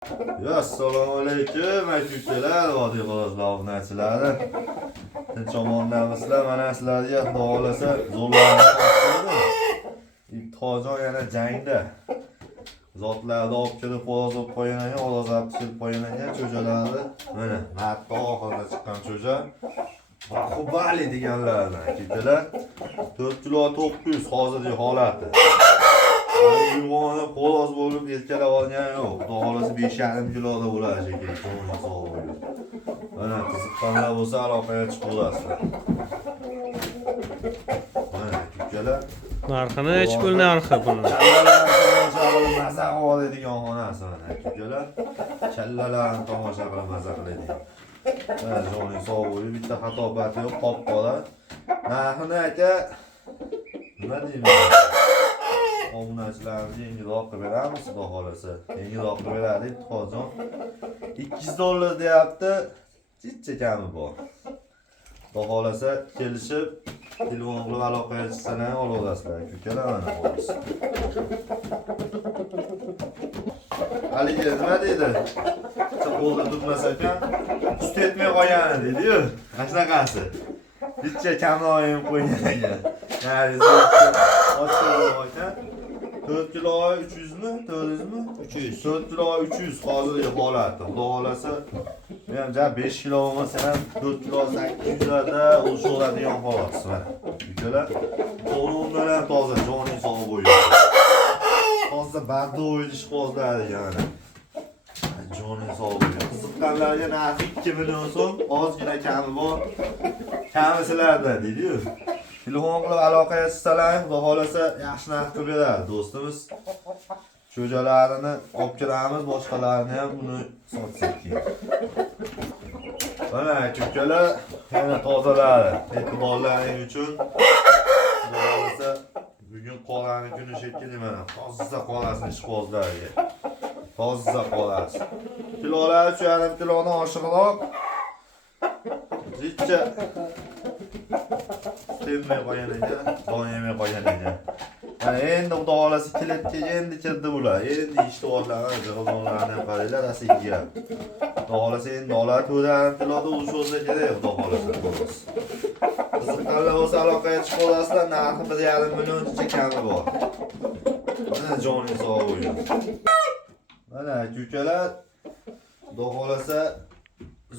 Assalomu alaykum aka-ukalar, vodiy qog'ozlar obunachilar. Tinch omondamisizlar? Mana sizlarga xudo xolasa zo'rlarni topshirdim. Tojon yana jangda. Zotlarni olib kelib qo'yib qo'ygan, olozab pishirib qo'ygan cho'jalarni. Mana martda oxirida chiqqan cho'ja. Xubali deganlardan aka-ukalar 4 kilo 900 hozirgi holati. Uyg'onib qo'loz bo'lib erkalab olgan yo'q. Xudo xolasa 5,5 kiloda bo'ladi shekilli. Mana qiziqqanlar bo'lsa aloqaga chiqib olasizlar. Mana aka-ukalar. Narxini hech pul narxi buni. Challalarni maza qiladigan xonasi mana aka-ukalar. Challalarni tomosha qilib maza qiladigan. Mana joning sog' bo'lib bitta xatobati yo'q, qop-qora. Narxini aka nima deyman? Obunachilarga yengilroq qilib beramiz, xudo xolasa. Yengilroq qilib beradi, hozir $200 deyapti. Chicha kami bor. Xudo xolasa kelishib, telefon qilib aloqaga chiqsanglar olaverasizlar, aka-ukalar mana xolos. Haligi nima deydi? Qo'lda turmas ekan, tut etmay qolgan deydi-yu. Shunaqasi. Chicha kamoyim qo'ygan ekan. Yani 4 kilo 300 mi? 400 mi? 300. 4 kilo 300 hozirgi holati. Xudo xolasa, men ham 5 kilo bo'lmasa ham 4 kilo 800 da o'sholadigan holat mana. Ukalar, qo'limdan ham toza, joning sog' bo'lsin. Hozir banda o'yilish qozlari yana. Joning sog' bo'lsin. Qiziqqanlarga narxi 2 million so'm, ozgina kami bor. Kami sizlarda deydi-yu. Telefon qilib aloqaga chiqsalar, xudo xolasa yaxshi narx qilib beradi do'stimiz. Cho'jalarini olib kelamiz, boshqalarini ham buni sotsak keyin. Mana aka-ukalar, yana tozalari, e'tiborlaring uchun. Xudo xolasa bugun qorani kuni shekilli mana toza qorasini ishqozlarga. Toza qorasi. Kilolar 3,5 kilodan oshiqroq. Zicha Temay qo'ygan ekan, don yemay qo'ygan ekan. Mana endi xudo xolasa kelibdi, endi kirdi bular. Endi ishtiyorlarni, jig'izonlarni ham qaranglar, asiga. Xudo xolasa endi oladi, 4,5 kiloda o'sha kerak, xudo xolasa. Qiziqqanlar bo'lsa aloqaga chiqib olasizlar, narxi 1,5 millioncha kami bor. Mana joning sog' bo'lsin. Mana aka-ukalar, xudo xolasa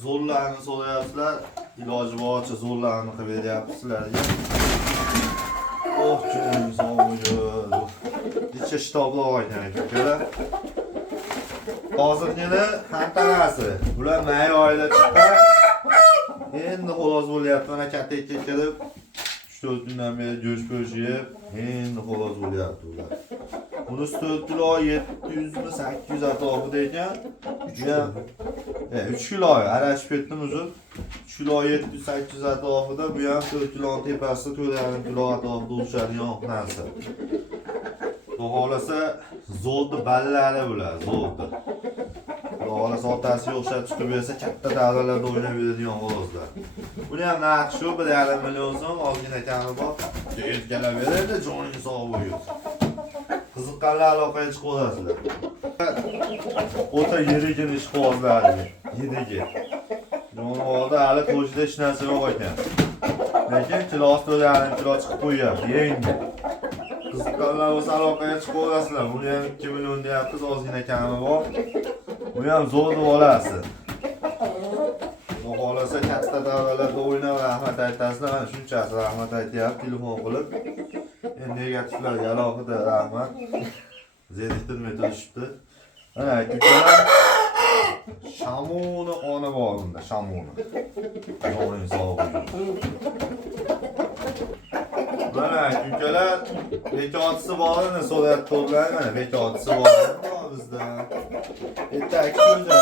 zo'rlarni so'rayapsizlar, iloji boricha zo'rlarni qilib beryapmiz sizlarga. Oh, joningiz sog' bo'lsin. Necha shtoblar olgan aka-ukalar. Hozirgina tantanasi. Bular may oyida chiqqan. Endi xolos bo'lyapti. Mana katta-katta kirib 3-4 kundan beri go'sht yeb, endi xolos bo'lyapti ular. Buni 4 kilo 700 mi 800 atrofida ekan. 3 kilo arashib ketdim uzun. 3 kilo 700 800 atrofida, bu ham 4 kilo tepasida 4,5 kilo atrofida o'sadigan narsa. Xudo xolasa zo'rni ballari bular, zo'rni. Xudo xolasa otasiga o'xshab chiqib bersa, katta davralarda o'ynab beradigan xoloslar. Buni ham narxi shu 1,5 million so'm, ozgina kami bor. Erkalab beradi, joningiz sog' bo'lsin. Qiziqqanlar aloqaga chiqib olasizlar. O'ta yerikin ishqozlari, yeriga. Jonivorda hali qo'shida hech narsa yo'q ekan. Lekin kilosi 4,5 kilo chiqib qo'yapti, yangi. Qiziqqanlar bo'lsa aloqaga chiqib olasizlar. Buni ham 2 million deyapmiz, ozgina kami bor. Bu ham zo'r deb olasiz. Xudo xolasa katta davralarda o'ynab rahmat aytasizlar. Mana shunchasi rahmat aytyapti telefon qilib. Endi negativlarga alohida rahmat. Zeriktirmay turishibdi. Mana aka-ukalar shamuni qoni bor bunda, shamuni. Joning sog' bo'lsin. Mana aka-ukalar bekotisi borini so'rayapti ular. Mana bekotisi bor bizda. Bitta aka-uka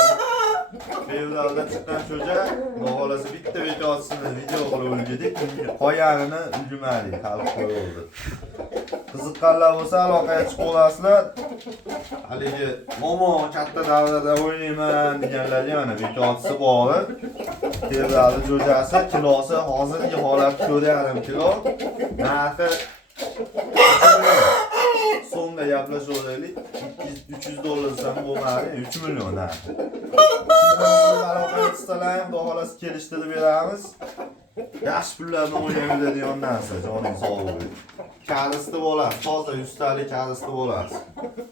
Fevral chiqqan cho'ja, xudo xolasa bitta bekotisini video qilib o'ldirdik. Qolganini ulgurmadik, hal qilib qo'yildi. Qiziqqanlar bo'lsa aloqaga chiqib olasizlar. Haligi momo katta davrada o'ynayman deganlarga mana bekotisi bor. Fevralni jo'jasi kilosi hozirgi holatda 4,5 kilo. Narxi so'mda gaplashaveraylik. 300 dollar desam bo'lmaydi, 3 million narxi. Siz aloqa etsalar ham xudo xolasi kelishtirib beramiz. Yaxshi pullarni o'ynayveradigan narsa, joning sog' bo'ling. Karista bo'lasiz, toza 100 talik karista bo'lasiz.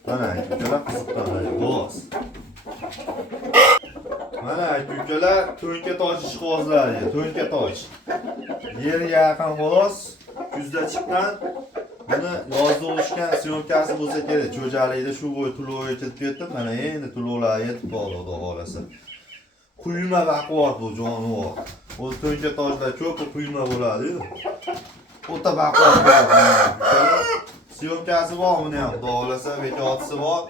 Mana ukalar qiziqqanlar, xolos. Mana ukalar to'nka toj ishqibozlari, to'nka toj. Yerga yaqin xolos, kuzda chiqqan. Buni yozda olishgan syomkasi bo'lsa kerak. Cho'jalikda shu bo'yi to'lovga ketib ketdim. Mana endi to'lovlar yetib qoldi, xudo xolasa. Quyma baquvvat bu jonivor. O'z to'nka tojlar ko'p quyma bo'ladi-yu. O'ta baquvvat bo'ladi. Syomkasi bor buni ham, xudo xolasa, bekotisi bor.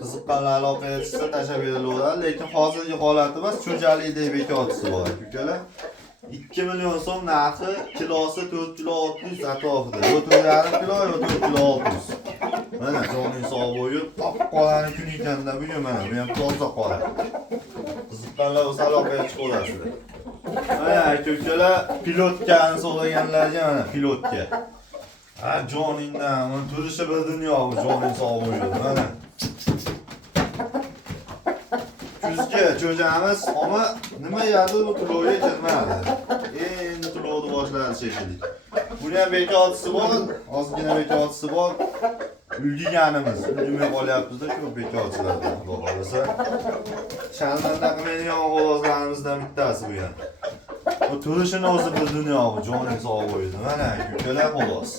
Qiziqqanlar aloqa etsa tashlab berilaveradi, lekin hozirgi holati emas, cho'jalikdagi bekotisi bor, ukalar. 2 million so'm narxi, kilosi 4 kilo 600 atrofida. Yo 4,5 kilo, yo 4 kilo 600. Mana joning sog' bo'lib, qop-qorani kun ekanda bugun mana, bu ham toza qora. Qiziqqanlar bo'lsa aloqaga chiqib olasizlar. Mana ukalar, pilotkani so'raganlarga mana pilotka. Ha joningdan, uni turishi bir dunyo bu joning sog' bo'lib. Mana kuzga cho'jamiz, ammo nima yadi bu to'lovga ketmadi. Endi to'lovni boshladi shekilli. Buni ham bekotisi bor, ozgina bekotisi bor. Ulgiganimiz, ulgimay qolyapmiz-da ko'p bekotchilardan, xudo xolasa. Shalmanda qilmaydigan g'olozlarimizdan bittasi bu ham. Bu turishini o'zi bir dunyo bu, joning sog' bo'ldi. Mana ukalar xolos.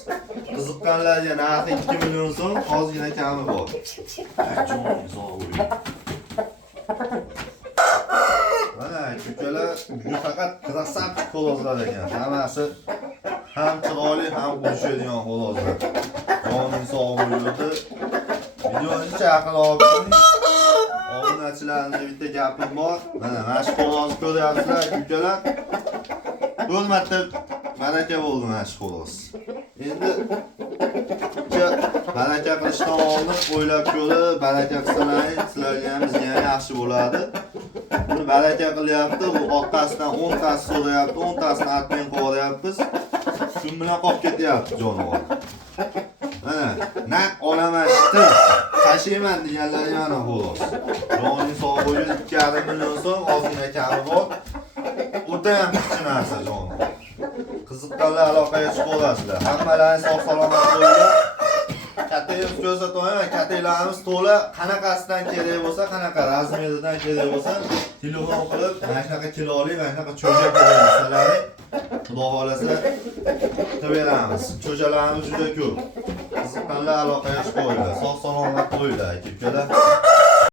Qiziqqanlarga narxi 2 million so'm, ozgina kami bor. Joning sog' bo'ldi. Mana ukalar bu faqat krasavchik xoloslar ekan. Hammasi ham chiroyli, ham urishadigan xoloslar. Joning sog' bo'ldi. Videoni chaqib olib, obunachilarga bitta gapim bor. Mana shu xolosni ko'ryapsizlar, ukalar. Hurmatli baraka bo'ldi mana shu xolos. Endi baraka qilishdan oldin o'ylab ko'rib, baraka qilsalaring, sizlarga ham bizga ham yaxshi bo'ladi. Buni baraka qilyapti, bu orqasidan 10 tasi so'rayapti, 10 tasini atmay qo'yapmiz. Shu bilan qolib ketyapti jonivor. Mana, naq olaman ishni tashiyman deganlar mana xolos. Joning sog' bo'lib 2,5 million so'm, ozgina kami bor. O'ta ham kichik narsa jonivor. Qiziqqanlar aloqaga chiqib olasizlar. Hammalaringiz sog' salomat bo'linglar. Katangiz ko'rsataman, katanglarimiz to'la qanaqasidan kerak bo'lsa, qanaqa razmeridan kerak bo'lsa, telefon qilib, mana shunaqa kiloli, mana shunaqa cho'ja kerak bo'lsalaring, xudo xolasa qilib beramiz. Cho'jalarimiz juda ko'p. Qiziqqanlar aloqaga chiqib olinglar. Sog' salomat bo'linglar, aka-ukalar.